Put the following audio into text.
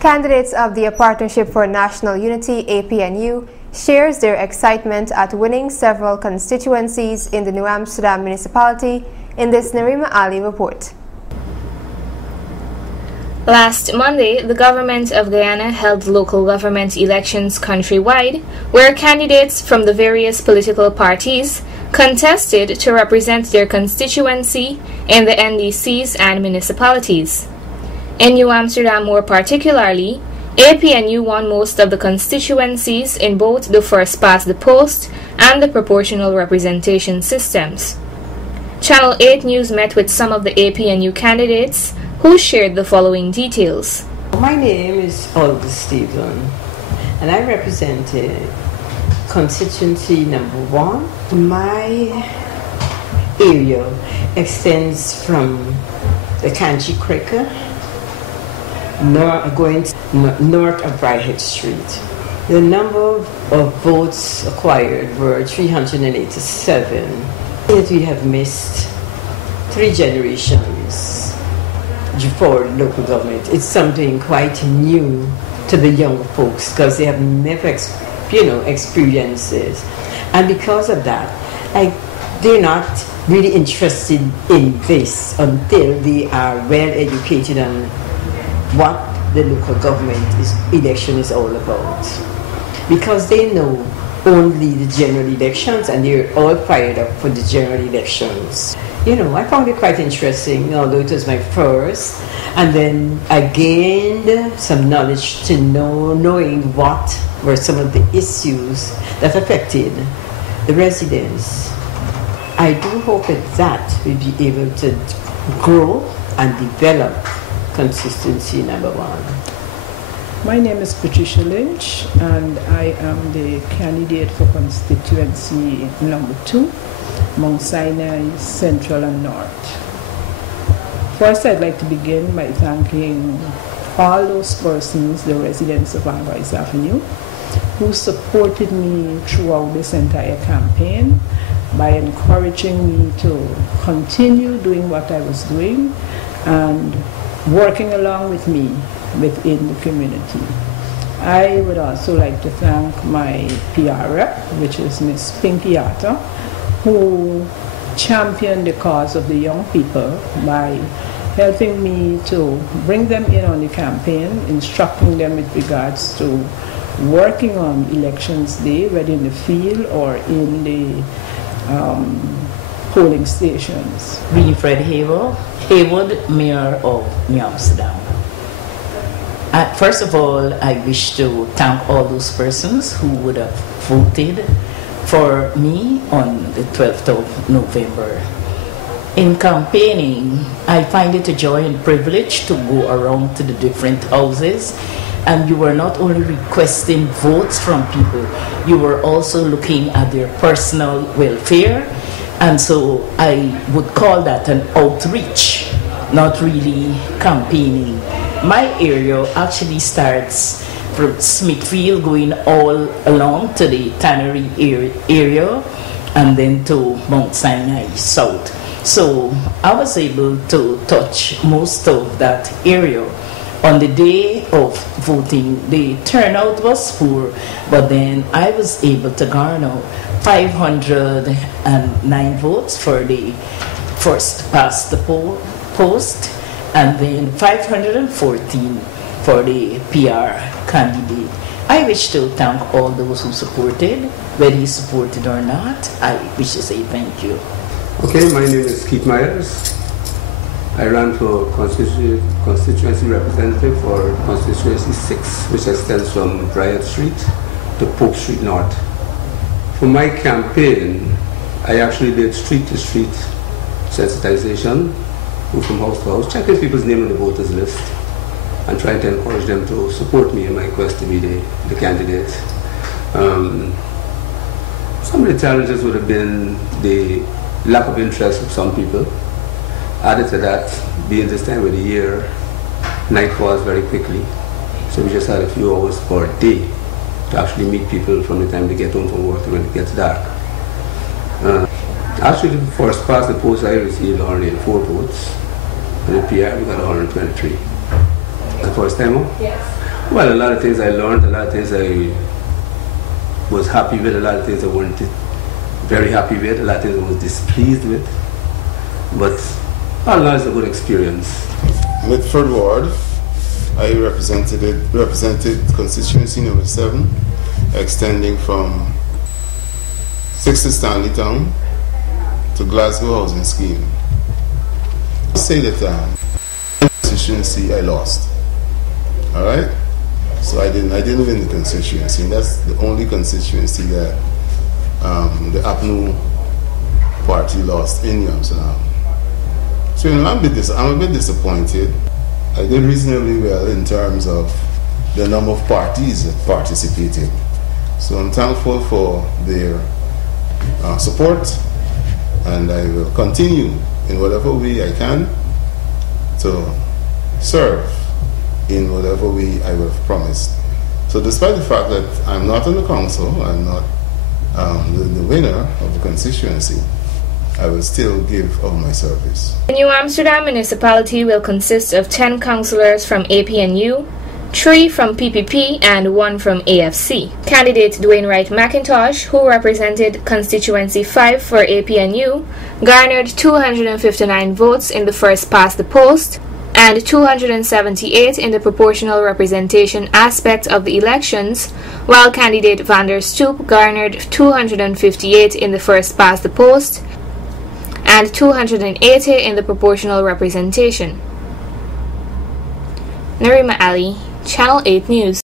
Candidates of the Partnership for National Unity (APNU) shares their excitement at winning several constituencies in the New Amsterdam Municipality in this Narima Ali report. Last Monday, the government of Guyana held local government elections countrywide, where candidates from the various political parties contested to represent their constituency in the NDCs and municipalities. In New Amsterdam more particularly, APNU won most of the constituencies in both the first past the post and the proportional representation systems. Channel 8 News met with some of the APNU candidates who shared the following details. My name is Olga Stephen and I represented constituency number 1. My area extends from the Kanchi Cracker going north of Brighthead Street. The number of votes acquired were 387. Yet we have missed 3 generations for local government. It's something quite new to the young folks because they have never experienced this. And because of that, they're not really interested in this until they are well educated on what the local government election is all about. Because they know only the general elections and they're all fired up for the general elections. I found it quite interesting, although it was my first. And then I gained some knowledge to knowing what were some of the issues that affected the residents. I do hope that we'll be able to grow and develop consistency number 1. My name is Patricia Lynch and I am the candidate for constituency number 2, Mount Sinai, Central and North. First, I'd like to begin by thanking all those persons, the residents of Amboise Avenue, who supported me throughout this entire campaign by encouraging me to continue doing what I was doing and working along with me within the community. I would also like to thank my PR rep, which is Miss Pinky Atta, who championed the cause of the young people by helping me to bring them in on the campaign, instructing them with regards to working on elections day, whether in the field or in the polling stations. Winifred Haywood, Mayor of New Amsterdam. First of all, I wish to thank all those persons who would have voted for me on the 12th of November. In campaigning, I find it a joy and privilege to go around to the different houses, and you were not only requesting votes from people, you were also looking at their personal welfare. And so I would call that an outreach, not really campaigning. My area actually starts from Smithfield going all along to the Tannery area and then to Mount Sinai South. So I was able to touch most of that area. On the day of voting, the turnout was poor, but then I was able to garner 509 votes for the first past the post, and then 514 for the PR candidate. I wish to thank all those who supported, whether you supported or not. I wish to say thank you. Okay, my name is Keith Myers. I ran for constituency representative for constituency 6, which extends from Brighthead Street to Pope Street North. For my campaign, I actually did street-to-street sensitization, go from house to house, checking people's name on the voters list, and trying to encourage them to support me in my quest to be the candidate. Some of the challenges would have been the lack of interest of some people. Added to that, being this time of the year, night falls very quickly. So we just had a few hours per day to actually meet people from the time they get home from work to when it gets dark. Actually, the first past the post, I received 104 votes. And the PR, we got 123. The first time? Yes. Well, a lot of things I learned, a lot of things I was happy with, a lot of things I weren't very happy with, a lot of things I was displeased with. But all in all, it's a good experience. Medford Ward, I represented constituency number 7, extending from 60 Stanley Town to Glasgow Housing Scheme. I say that constituency I lost. All right, so I didn't win the constituency, and that's the only constituency that the APNU party lost in Amsterdam. So I'm a bit disappointed. I did reasonably well in terms of the number of parties that participated. So I'm thankful for their support, and I will continue in whatever way I can to serve in whatever way I will have promised. So despite the fact that I'm not on the council, I'm not the winner of the constituency, I will still give of my service. The New Amsterdam Municipality will consist of 10 councillors from APNU, 3 from PPP and 1 from AFC. Candidate Dwayne Wright McIntosh, who represented constituency 5 for APNU, garnered 259 votes in the first past the post and 278 in the proportional representation aspect of the elections, while candidate Van der Stoep garnered 258 in the first past the post and 280 in the proportional representation. Narima Ali, Channel 8 News.